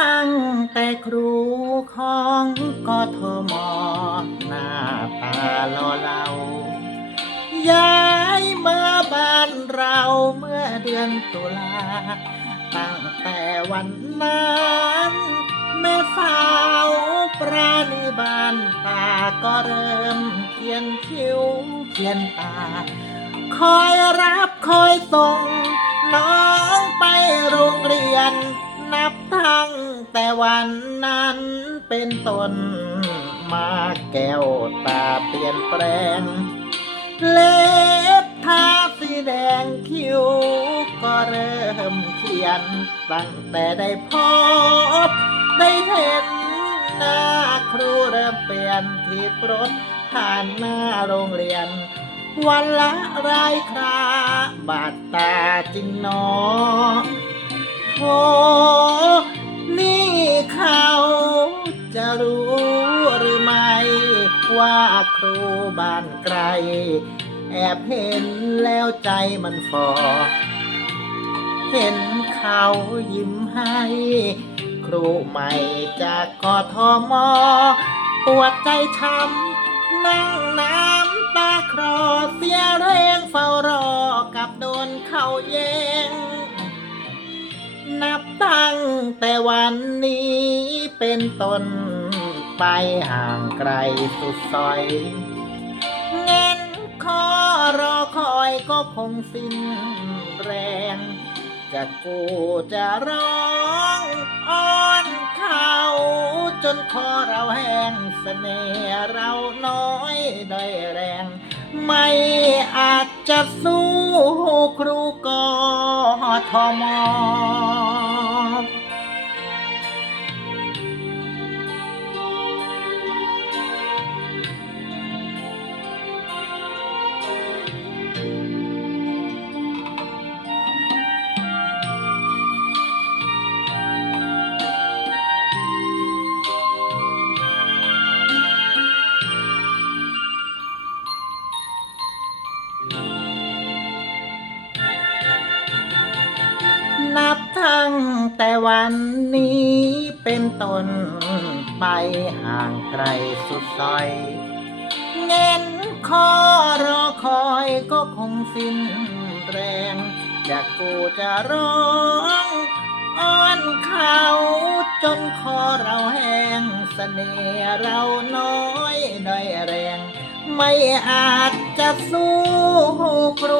ตั้งแต่ครูของกทมหน้าตาล่อเหลาย้ายมาบ้านเราเมื่อเดือนตุลา ตั้งแต่วันนั้นแม่สาวปราณีบานตาก็เริ่มเขียนคิ้วเขียนตา คอยรับคอยส่ง แต่วันนั้นเป็นต้นมาแก้วตาเปลี่ยนแปลง เล็บทาสีแดงคิ้วก็เริ่มเขียน ตั้งแต่ได้พบ ได้เห็นหน้าครูเริ่มเปลี่ยนที่ปรดผ่านหน้าโรงเรียน วันละรายคราบาดตาจริงหนอโธ ว่าครูบ้านไกล แอบเห็นแล้วใจมันฟอเห็นเขายิ้มให้ ครูใหม่จากกทมปวดใจช้ำนั่งน้ำตาคลอเสียแรงเฝ้ารอกับโดนเขาแย่งนับตั้งแต่วันนี้เป็นต้น ไปห่างไกลสุดซอย เงินคอรอคอยก็คงสิ้นแรง จะกูจะร้องอ้อนเขาจนคอเราแห้งเสน่ห์เราน้อยด้แรง ไม่อาจจะสู้ครูกอทมนั ตั้งแต่วันนี้เป็นต้นไปห่างไกลสุดซอยเงินคอรอคอยก็คงสิ้นแรงจากกูจะร้องอ้อนเขาจนคอเราแห้งเสน่ห์เราน้อยด้อยแรง ไม่อาจจะสู้ครู